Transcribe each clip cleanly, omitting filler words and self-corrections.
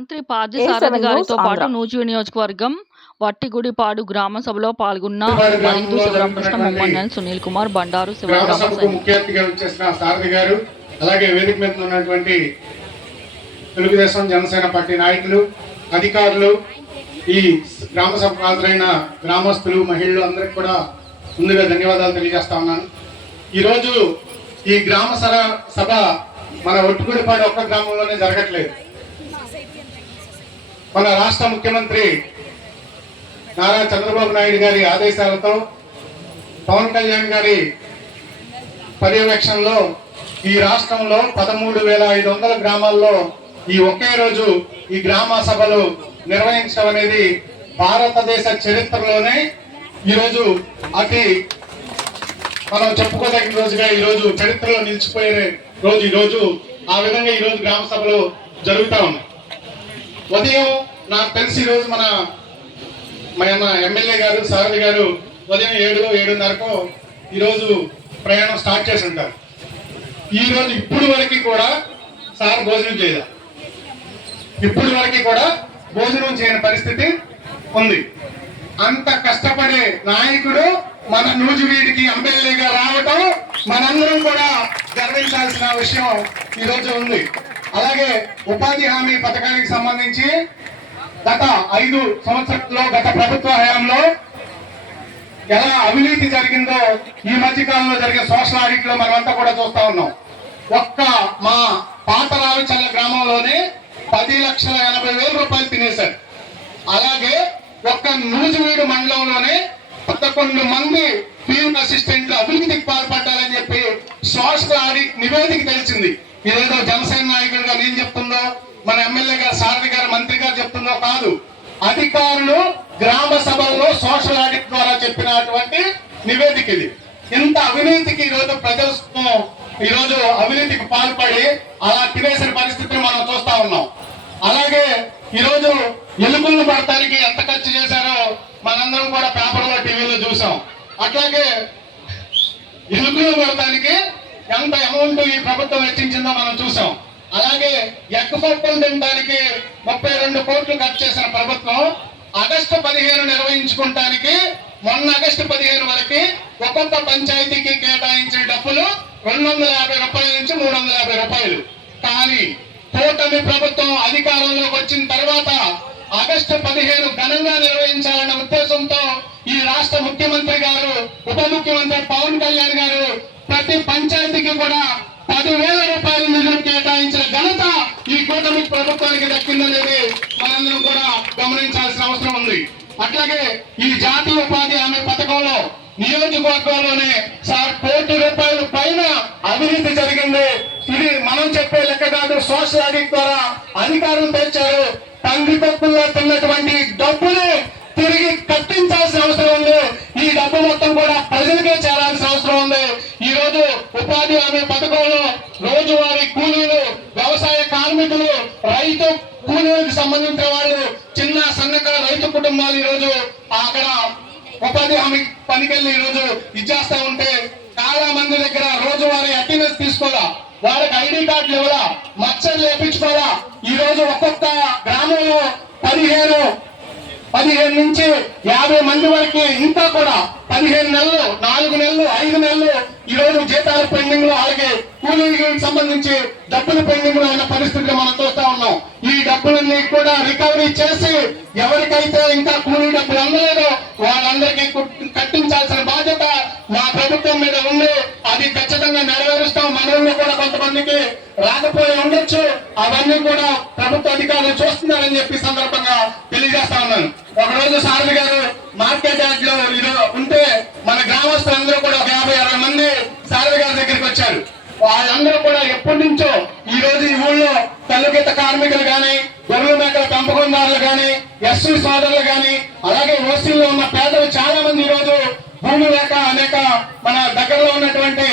మంత్రి పార్థసారథి గారితో పాటు నూజివీడు నియోజకవర్గం వట్టిగుడిపాడు గ్రామ సభలో పాల్గొన్న మరీదు శివరామకృష్ణ, ముమ్మన్నెల సునీల్ కుమార్, బండారు శివరామ ముఖ్య అతిథిగా వచ్చేసిన సారథి గారు, అలాగే వేదిక మీద ఉన్నటువంటి తెలుగుదేశం జనసేన పార్టీ నాయకులు, అధికారులు, ఈ గ్రామ సభకు హాజరైన గ్రామస్తులు, మహిళలు అందరికి కూడా ముందుగా ధన్యవాదాలు తెలియజేస్తా ఉన్నాను. ఈరోజు ఈ గ్రామ సభ మన ఒట్టిగుడిపాడు ఒక్క గ్రామంలోనే జరగట్లేదు. మన రాష్ట్ర ముఖ్యమంత్రి నారా చంద్రబాబు నాయుడు గారి ఆదేశాలతో, పవన్ కళ్యాణ్ గారి పర్యవేక్షణలో ఈ రాష్ట్రంలో 13,500 గ్రామాల్లో ఈ ఒకే రోజు ఈ గ్రామ సభలు నిర్వహించడం అనేది భారతదేశ చరిత్రలోనే ఈరోజు అతి మనం చెప్పుకోదగిన రోజుగా ఈరోజు చరిత్రలో నిలిచిపోయే రోజు ఈరోజు. ఆ విధంగా ఈరోజు గ్రామ సభలు జరుగుతూ ఉన్నాయి. ఉదయం నాకు తెలిసి ఈరోజు మన ఎమ్మెల్యే గారు, సారథి గారు ఉదయం 7-7:30కు ఈరోజు ప్రయాణం స్టార్ట్ చేసి ఉంటారు. ఈరోజు ఇప్పుడు వరకు కూడా సార్ భోజనం చేయలేదు. ఇప్పుడు వరకు కూడా భోజనం చేయని పరిస్థితి ఉంది. అంత కష్టపడే నాయకుడు మన నూజివీడికి ఎమ్మెల్యేగా రావటం మనందరం కూడా గర్వించాల్సిన విషయం ఈరోజు ఉంది. అలాగే ఉపాధి హామీ పథకానికి సంబంధించి గత 5 సంవత్సరాల్లో, గత ప్రభుత్వ హయాంలో ఎలా అవినీతి జరిగిందో ఈ మధ్య కాలంలో జరిగే సోషల్ ఆడిట్ లో మనమంతా కూడా చూస్తా ఉన్నాం. ఒక్క మా పాత రావిచల్ల గ్రామంలోనే 10,80,000 రూపాయలు తినేశారు. అలాగే ఒక్క నూజివీడు మండలంలోనే 11 మంది ఫీల్డ్ అసిస్టెంట్లు అభివృద్ధికి పాల్పడ్డారని చెప్పి సోషల్ ఆడిట్ నివేదిక తెలిసింది. ఇదేదో జనసేన నాయకుడిగా నేను చెప్తుందో, మన ఎమ్మెల్యే గారు, సారథి గారు, మంత్రి గారు చెప్తుందో కాదు. అధికారులు గ్రామ సభల్లో సోషల్ ఆడిట్ ద్వారా చెప్పినటువంటి నివేదిక ఇది. ఇంత అవినీతికి ఈరోజు ప్రజలు ఈరోజు అవినీతికి పాల్పడి అలా తినేసిన పరిస్థితిని మనం చూస్తా ఉన్నాం. అలాగే ఈరోజు ఎలుకలను పడటానికి ఎంత ఖర్చు చేశారో మనందరం కూడా పేపర్లో, టీవీలో చూసాం. అట్లాగే ఎలుకలను పడటానికి ఎంత అమౌంట్ ఈ ప్రభుత్వం వెచ్చించిందో మనం చూసాం. అలాగే ఎగ్ పప్పులు తినడానికి 32 కోట్లు ఖర్చు చేసిన ప్రభుత్వం ఆగస్టు 15 నిర్వహించుకోవటానికి మొన్న ఆగస్టు 15 వరకు ఒక్కొక్క పంచాయతీకి కేటాయించిన డబ్బులు 250 రూపాయల నుంచి 350 రూపాయలు. కానీ కూటమి ప్రభుత్వం అధికారంలోకి వచ్చిన తర్వాత ఆగస్టు 15 ఘనంగా నిర్వహించాలన్న ఉద్దేశంతో ఈ రాష్ట్ర ముఖ్యమంత్రి గారు, ఉప ముఖ్యమంత్రి పవన్ కళ్యాణ్ గారు ప్రతి పంచాయతీకి కూడా 10,000 రూపాయల నిధులు కేటాయించిన ఘనత ఈ కూటమి ప్రభుత్వానికి దక్కిందనేది మనందరం కూడా గమనించాల్సిన అవసరం ఉంది. అట్లాగే ఈ జాతీయ ఉపాధి హామీ పథకంలో నియోజకవర్గంలోనే సార్ 1 కోటి రూపాయల పైన అవినీతి జరిగింది. ఇది మనం చెప్పే లెక్క కాదు, సోషల్ ఆడిట్ ద్వారా అధికారులు తెచ్చారు. తండ్రి పప్పుల్లో తిన్నటువంటి డబ్బులు తిరిగి కట్టించాల్సిన అవసరం ఉంది. ఈ డబ్బు మొత్తం కూడా ప్రజలకే చేరాల్సిన అవసరం ఉంది. ఈ రోజు ఉపాధి హామీ పథకంలో రోజువారీ కూలీలు, వ్యవసాయ కార్మికులు, రైతు కూలీలకు సంబంధించిన వాళ్ళు, చిన్న సన్నకారు రైతు కుటుంబాలు ఈ రోజు అక్కడ ఉపాధి హామీ పనికెళ్ళి ఈ రోజు ఇచ్చేస్తా ఉంటే చాలా మంది దగ్గర రోజువారీ అటెండెన్స్ తీసుకోవాలా, వాళ్ళకి ఐడి కార్డులు ఇవ్వాలా, మచ్చలు లేపించుకోవాలా. ఈ రోజు ఒక్కొక్క గ్రామంలో 15 నుంచి 50 మంది వరకు ఇంకా కూడా 15 నెలలు, 4 నెలలు, 5 నెలలు ఈ రోజు జీతాలు పెండింగ్ లో, అలాగే కూలీకి సంబంధించి డబ్బులు పెండింగ్ లో ఉన్న పరిస్థితిని మనం చూస్తా ఉన్నాం. ఈ డబ్బులన్నీ కూడా రికవరీ చేసి ఎవరికైతే ఇంకా కూలీ డబ్బులు అందలేదో వాళ్ళందరికీ కట్టించాల్సిన బాధ్యత మా ప్రభుత్వం మీద ఉంది. అది ఖచ్చితంగా నెరవేరుస్తాం. మనల్లో కూడా కొంతమందికి రాకపోయి ఉండొచ్చు, అవన్నీ కూడా ప్రభుత్వ అధికారులు చూస్తున్నారని చెప్పి సందర్భంగా తెలియజేస్తా ఉన్నాను. ఒకరోజు సారథి గారు మార్కెట్ యార్డ్ లో ఉంటే మన గ్రామస్తులందరూ కూడా ఒక 50-60 మంది సారథి గారి దగ్గరికి వచ్చారు. వాళ్ళందరూ కూడా ఎప్పటి నుంచో ఈ రోజు ఈ ఊళ్ళో కల్లుగీత కార్మికులు గాని, గొర్రెల మేకల పెంపకందారులు గాని, ఎస్సీ సోదరులు గాని, అలాగే ఓసీలో ఉన్న పేదలు చాలా మంది ఈ రోజు భూమి లేక అనేక మన దగ్గరలో ఉన్నటువంటి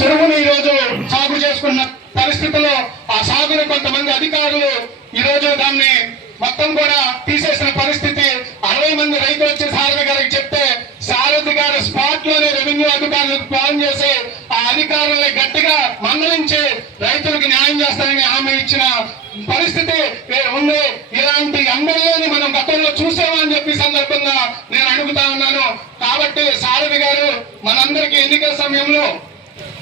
చెరువుని ఈ రోజు సాగు చేసుకున్న పరిస్థితుల్లో ఆ సాగుని కొంతమంది అధికారులు ఈ రోజు దాన్ని మొత్తం కూడా తీసేసిన పరిస్థితి. 60 మంది రైతులు వచ్చి సారథి గారికి చెప్తే సారథి గారు స్పాట్ లోనే రెవెన్యూ అధికారులకు ప్లాన్ చేసి ఆ అధికారుల్ని గట్టిగా మందలించి రైతులకు న్యాయం చేస్తారని హామీ ఇచ్చిన పరిస్థితి ఉంది. కాబట్టి సారథి గారు మనందరికీ ఎన్నికల సమయంలో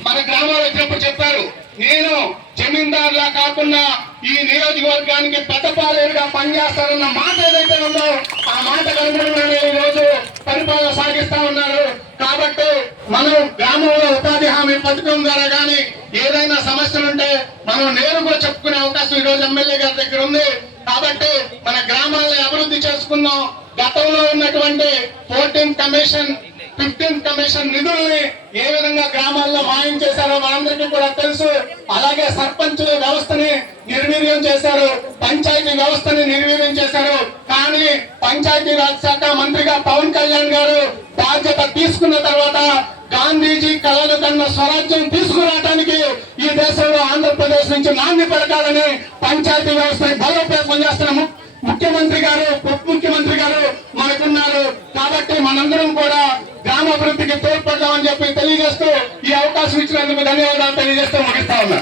మన గ్రామాలు వచ్చినప్పుడు చెప్పారు, నేను జమీందారులా కాకుండా ఈ నియోజకవర్గానికి పెద్దపాలేరుగా పనిచేస్తారన్న మాట ఏదైతే ఉందో ఆ మాటకు అనుగుణంగానే ఈ రోజు పరిపాలన సాగిస్తా ఉన్నారు. కాబట్టి మనం గ్రామంలో ఉపాధి హామీ పథకం ద్వారా కానీ ఏదైనా సమస్యలుంటే మనం నేరుగా చెప్పుకునే అవకాశం ఈ రోజు ఎమ్మెల్యే గారి దగ్గర ఉంది. కాబట్టి మన గ్రామాలను అభివృద్ధి చేసుకుందాం. గతంలో ఉన్నటువంటి 14th కమిషన్ 15th కమిషన్ నిధుల్ని ఏ విధంగా గ్రామాల్లో మాయం చేశారో మనందరికీ కూడా తెలుసు. అలాగే సర్పంచ్ వ్యవస్థని నిర్వీర్యం చేశారు, పంచాయతీ వ్యవస్థని నిర్వీర్యం చేశారు. కానీ పంచాయతీరాజ్ శాఖ మంత్రిగా పవన్ కళ్యాణ్ గారు బాధ్యత తీసుకున్న తర్వాత గాంధీజీ కలలు కన్న స్వరాజ్యం తీసుకురావడానికి ఈ దేశంలో ఆంధ్రప్రదేశ్ నుంచి నాంది పలకాలని పంచాయతీ వ్యవస్థని బలోపేతం చేస్తున్న ముఖ్యమంత్రి గారు, ఉప ముఖ్యమంత్రి గారు మనకున్నారు. కాబట్టి మనందరం కూడా గ్రామాభివృద్ధికి తోడ్పడదామని చెప్పి తెలియజేస్తూ ఈ అవకాశం ఇచ్చినందుకు ధన్యవాదాలు తెలియజేస్తూ ముగిస్తా ఉన్నా.